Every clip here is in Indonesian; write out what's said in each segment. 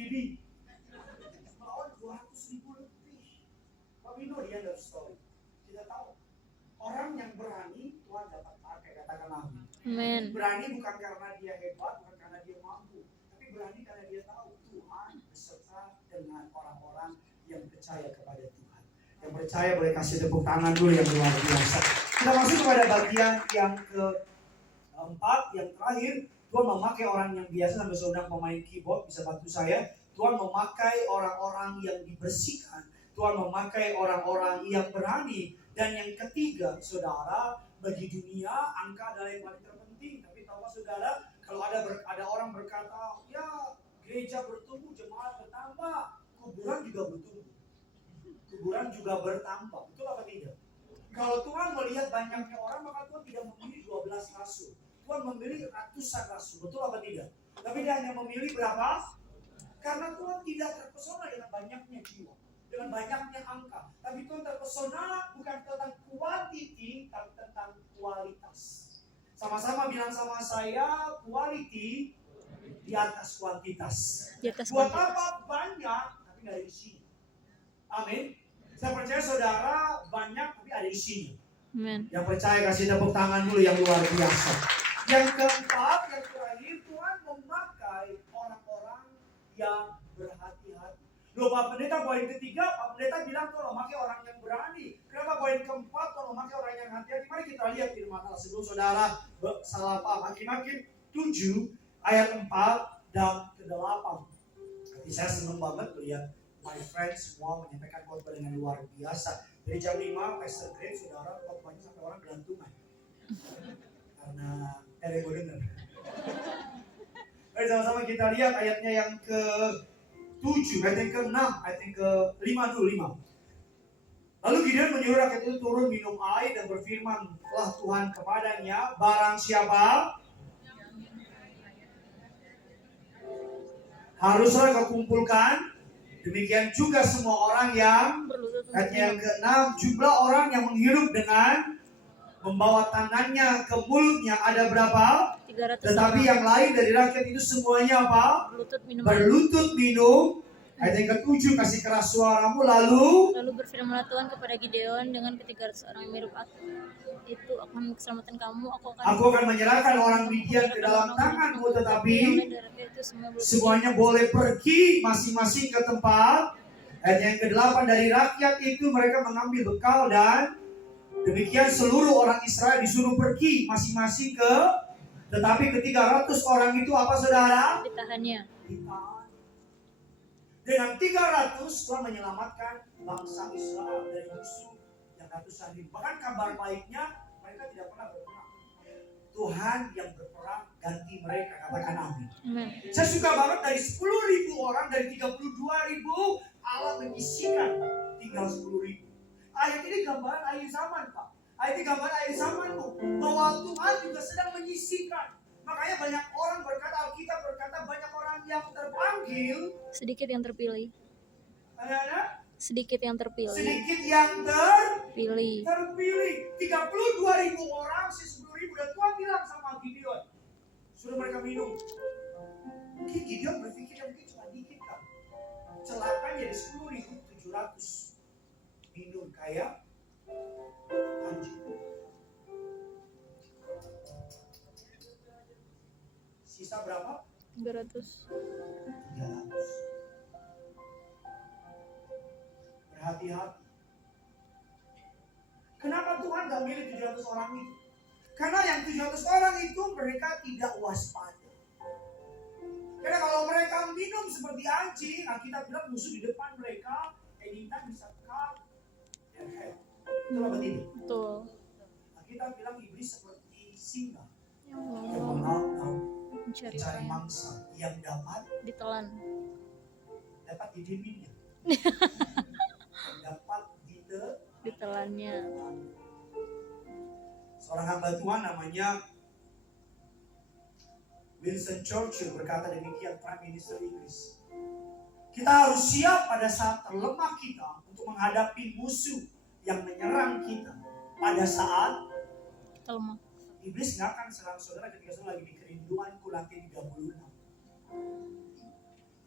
CBD. Melawan 200.000 lebih. But we know the end of story. Kita tahu orang yang berani Tuhan dapat pakai, katakan amin. Amen. Berani bukan karena dia hebat, bukan karena dia mampu, tapi berani karena dia tahu Tuhan beserta dengan orang-orang yang percaya kepada Tuhan. Yang percaya boleh kasih tepuk tangan dulu yang luar biasa. Kita masuk kepada bagian yang keempat, yang terakhir. Tuhan memakai orang yang biasa, sampai seorang pemain keyboard bisa bantu saya. Tuhan memakai orang-orang yang dibersihkan. Tuhan memakai orang-orang yang berani. Dan yang ketiga, saudara, bagi dunia angka adalah yang paling terpenting. Tapi tahu saudara, kalau ada orang berkata, ya gereja bertumbuh, jemaat bertambah, kuburan juga bertumbuh, kuburan juga bertambah. Betul apa tidak? Kalau Tuhan melihat banyaknya orang, maka Tuhan tidak memilih 12 rasul. Tuhan memilih ratusan rasul. Betul apa tidak? Tapi dia hanya memilih berapa? Karena Tuhan tidak terpesona dengan banyaknya jiwa, dengan banyaknya angka. Tapi Tuhan terpesona bukan tentang quantity, tapi tentang kualitas. Sama-sama bilang sama saya, quality di atas kuantitas. Buat apa banyak, tapi nggak ada isinya. Amin. Saya percaya saudara banyak, tapi ada isinya. Amen. Yang percaya kasih tepuk tangan dulu yang luar biasa. Yang keempat, yang terakhir, Tuhan memakai orang-orang yang berhati-hati. Loh Pak Pendeta, poin ketiga, Pak Pendeta bilang Tuhan memakai orang yang berani. Kenapa poin keempat Tuhan memakai orang yang hati-hati? Mari kita lihat firman Allah sebelum saudara salah paham. Hakim-Hakim 7 ayat 4 dan ke-8. Jadi saya senang banget lihat my friends semua menyampaikan khotbah dengan luar biasa. Dari jam 5 Pastor Greg saudara khotbahnya sampai orang gelantungan. Karena gue dengar. Mari sama-sama kita lihat ayatnya yang ke-7, ayat yang ke-6, ayat yang ke-5 dulu, 5. Lalu Gideon menyuruh rakyat itu turun minum air dan berfirmanlah Tuhan kepadanya, barang siapa haruslah kau kumpulkan, demikian juga semua orang yang, ayat yang ke-6, jumlah orang yang menghirup dengan membawa tangannya ke mulutnya ada berapa? 300. Tetapi yang lain dari rakyat itu semuanya apa? Berlutut minum. Ayat yang ke-7, kasih keras suaramu. Lalu berfirmanlah Tuhan kepada Gideon, dengan ke-300 orang yang mirip aku itu akan keselamatan kamu. Aku akan menyerahkan orang Midian ke dalam tanganmu, tetapi semuanya boleh pergi masing-masing ke tempat. Ayat yang ke-8, dari rakyat itu mereka mengambil bekal dan demikian seluruh orang Israel disuruh pergi masing-masing ke, tetapi ke-300 orang itu apa saudara? Ditahannya. Dengan 300 Tuhan menyelamatkan bangsa Israel dari musuh yang ratusan ribu. Bahkan kabar baiknya mereka tidak pernah berperang. Tuhan yang berperang ganti mereka, katakan amin. Saya suka banget dari 10.000 orang, dari 32.000 Allah menyisihkan tinggal 10.000. Ayat ini gambaran akhir zaman, Pak. Ayat ini gambaran akhir zamanmu, bahwa Tuhan juga sedang menyisihkan. Makanya banyak orang berkata, Alkitab berkata banyak orang yang terpanggil, sedikit yang terpilih. Sedikit yang terpilih. Sedikit yang terpilih. 32.000 orang, 10.000, dan Tuhan bilang sama Gideon, suruh mereka minum. Mungkin Gideon berpikir mungkin cuma dikit kan. Celakanya dari 10.700 minum kayak anjing. Sisa berapa? 300. Berhati-hati. Kenapa Tuhan gak milih 700 orang itu? Karena yang 700 orang itu mereka tidak waspada. Karena kalau mereka minum seperti anjing, kita bilang musuh di depan mereka, anytime bisa cut and head. Betul apa tidak? Betul. Kita bilang iblis seperti singa yang mengaum-ngaum mencari mangsa yang dapat didiminnya. Dapat ditelannya. Seorang hamba Tuhan namanya Winston Churchill berkata demikian, Prime Minister Inggris. Kita harus siap pada saat terlemah kita untuk menghadapi musuh yang menyerang kita pada saat kita lemah. Iblis nggak akan serang saudara ketika saudara lagi di kerinduan lantai 36.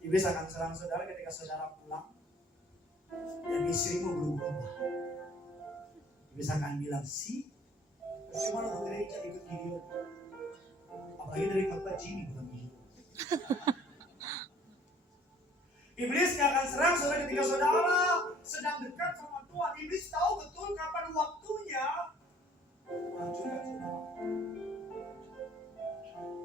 Iblis akan serang saudara ketika saudara pulang dan istrimu belum berubah. Iblis akan bilang, percuma lo ke gereja ikut Gideon. Apalagi dari khotbah Jimmy bukan Gideon. Iblis gak akan serang saudara ketika saudara sedang dekat sama Tuhan. Iblis tahu betul kapan waktunya menghancurkan saudara.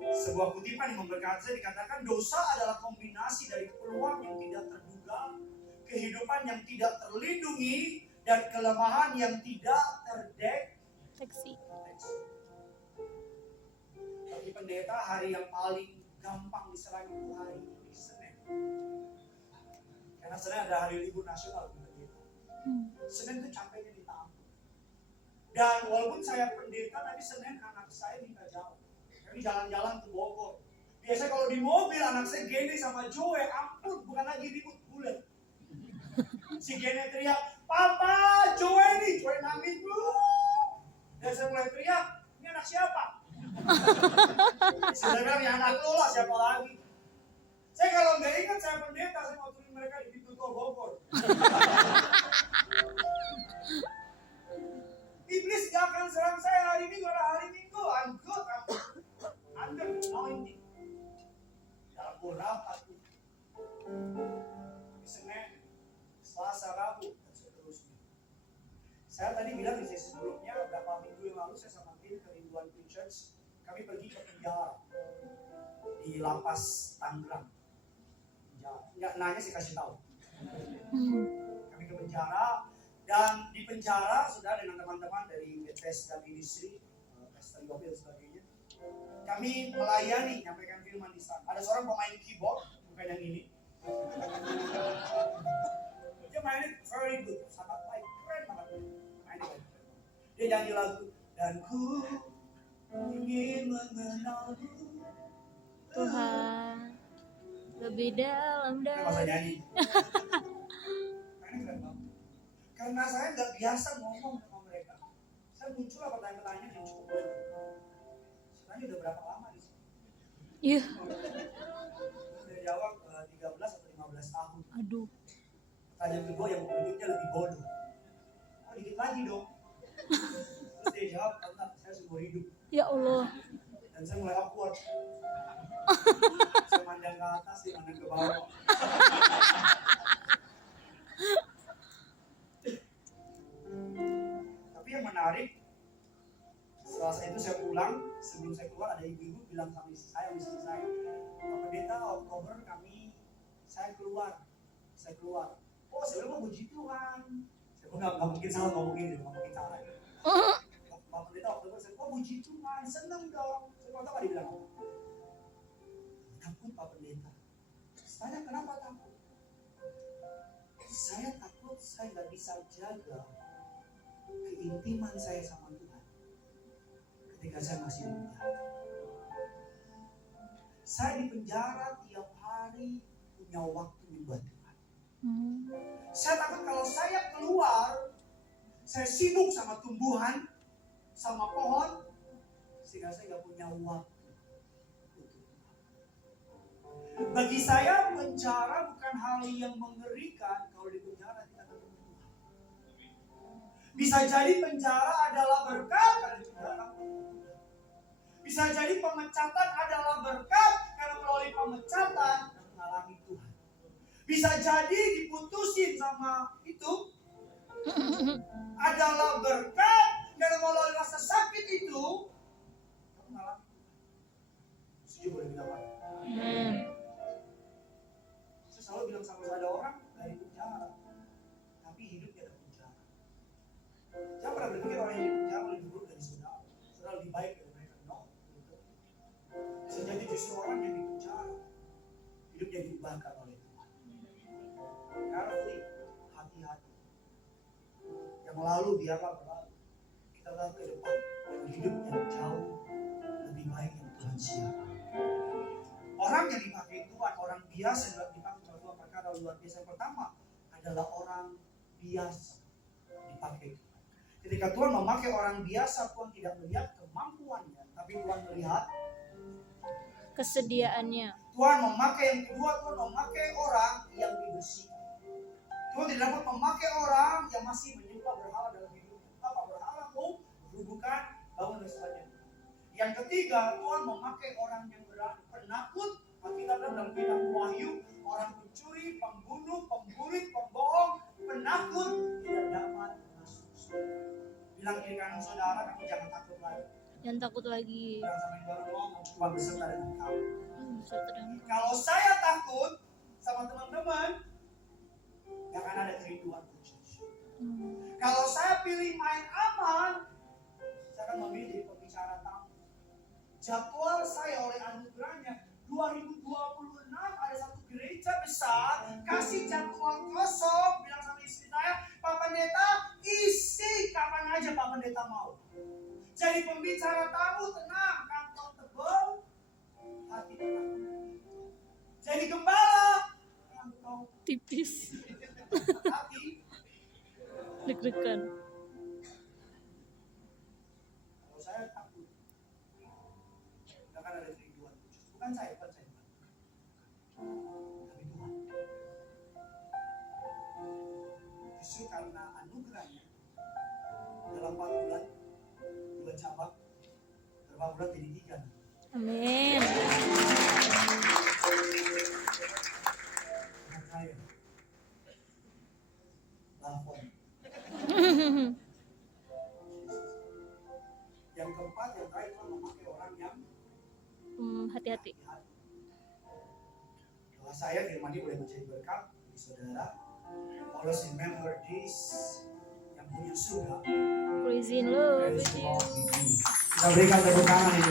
Sebuah kutipan yang memberkati saya dikatakan dosa adalah kombinasi dari peluang yang tidak terduga, kehidupan yang tidak terlindungi, dan kelemahan yang tidak terdeteksi. Bagi pendeta, hari yang paling gampang diserang itu hari Senin. Karena Senin ada hari libur nasional bagi pendeta. Senin itu capeknya ditampung. Dan walaupun saya pendeta, tapi Senin anak saya minta jauh. Kami jalan-jalan ke Bogor. Biasanya kalau di mobil anak saya Gene sama Joe, ampun, bukan lagi ribut bulat. Si Gene teriak, "Papa, Joe nih!" Joe nangis dulu. Dan saya mulai teriak, "Ini anak siapa?" Saya bilang, "Ya anak lo lah, siapa lagi?" Saya kalau nggak ingat saya pendeta, saya mau turun mereka di pintu tol Bogor. Iblis gak akan serang saya hari Minggu, hari Minggu. I'm good, I'm under anointing. Dalam rapat itu. Senin, Selasa, Rabu, dan seterusnya. Saya tadi bilang di sesi sebelumnya, beberapa minggu yang lalu saya sama tim Kerinduan Church, kami pergi ke penjara di lapas Tangerang. Nggak nanya sih, kasih tahu. Kami ke penjara, dan di penjara sudah dengan teman-teman dari Bethesda Ministry, Pastor Yofi dan sebagainya. Kami melayani, nyampaikan firman di sana. Ada seorang pemain keyboard, bukan yang ini. Dia mainnya very good, sangat baik, keren banget. Mainnya baik. Dia nyanyi lagu, dan ku ingin mengenalmu Tuhan lebih dalam Dia masa dari nyanyi. Mainnya keren banget. Karena saya nggak biasa ngomong sama mereka. Saya muncul pertanyaan-pertanyaan yang cukup bodoh. Sebenarnya udah berapa lama di sini? Iya. Saya jawab 13 atau 15 tahun. Aduh. Pertanyaan kedua yang berikutnya lebih bodoh. Oh, dikit lagi dong. Terus dia jawab, "Enggak, saya seumur hidup." Ya Allah. Dan saya mulai awkward. Saya mandang ke atas, dia mandang ke bawah. Tapi yang menarik, setelah itu saya pulang, sebelum saya keluar ada ibu-ibu bilang sama istri saya, "Pak Pendeta, Oktober saya keluar. Oh, saya bilang, "Puji Tuhan." Saya bilang, nggak mungkin salah ngomong ini, nggak mungkin salah. Pak Pendeta, Oktober, saya bilang, "Puji Tuhan, seneng dong." Saya bilang, "Apa?" Dibilang, "Takut Pak Pendeta." Saya, "Kenapa takut?" "Saya takut saya nggak bisa jaga keintiman saya sama Tuhan ketika saya masih di penjara. Saya di penjara tiap hari punya waktu buat Tuhan. Saya takut kalau saya keluar, saya sibuk sama tumbuhan, sama pohon, sehingga saya nggak punya waktu untuk Tuhan. Bagi saya penjara bukan hal yang mengerikan. Kalau di penjara tidak ada Tuhan. Bisa jadi penjara adalah berkat karena di penjara. Bisa jadi pemecatan adalah berkat karena melalui pemecatan mengalami Tuhan. Bisa jadi diputusin sama itu adalah berkat karena melalui rasa sakit itu mengalami Tuhan. Setuju boleh bilang apa? Saya selalu bilang sama ada orang dari penjara, tapi hidupnya dari penjara. Jangan pernah berpikir orang yang di penjara lebih buruk dari saudara. Saudara lebih baik dari mereka. No. Bisa jadi justru orang yang di penjara hidupnya diubahkan oleh Tuhan. Carefully, hati-hati. Yang lalu biarlah berlalu. Kita lihat ke depan dan hidup yang jauh lebih baik yang Tuhan siapkan. Orang yang dipakai Tuhan, orang biasa yang dipakai Tuhan perkara luar biasa. Yang pertama adalah orang biasa dipakai Tuhan. Ketika Tuhan memakai orang biasa, Tuhan tidak melihat kemampuannya, tapi Tuhan melihat Kesediaannya. Tuhan memakai yang kedua, Tuhan memakai orang yang dibersihkan. Tuhan tidak dapat memakai orang yang masih menyembah berhala dalam hidupnya. Apa berhala? Bukan bangun dan sebagainya. Yang ketiga, Tuhan memakai orang yang berani, penakut. Alkitab dalam kitab Wahyu, orang pencuri, pembunuh, pemburit, pembohong, penakut tidak dapat masuk surga. Bilang kiri kanan saudara, kamu jangan takut lagi. Jangan takut lagi. Jangan sampai baru ngomong, Tuhan beserta dengan kamu. Beserta dengan Kalau saya takut sama teman-teman, gak akan ada kerinduan khusus. Kalau saya pilih main aman, saya akan memilih pembicara tamu. Jadwal saya oleh anugerahnya 2026 ada satu gereja besar, kasih jadwal kosong, bilang sama istri saya, Pak Pendeta isi kapan aja Pak Pendeta mau. Jadi pembicara tamu tenang, kantong tebal, hati tenang. Jadi gembala, kantong tipis. hati. Deg-degan. Kalau saya takut, gak akan ada kerinduan khusus. Bukan saya. Tapi Tuhan. Justru karena anugerahnya, dalam 4 bulan, 2 cabang, berapa bulan jadi 3. Amin. Saya. Lapor. Yang keempat, yang terakhir Tuhan memakai orang yang Hati-hati. Doa saya firman ini boleh menjadi berkat bagi saudara. Always remember this, yang punya surga. Praise the Lord. Praise the Lord. Kita berikan tepuk tangan.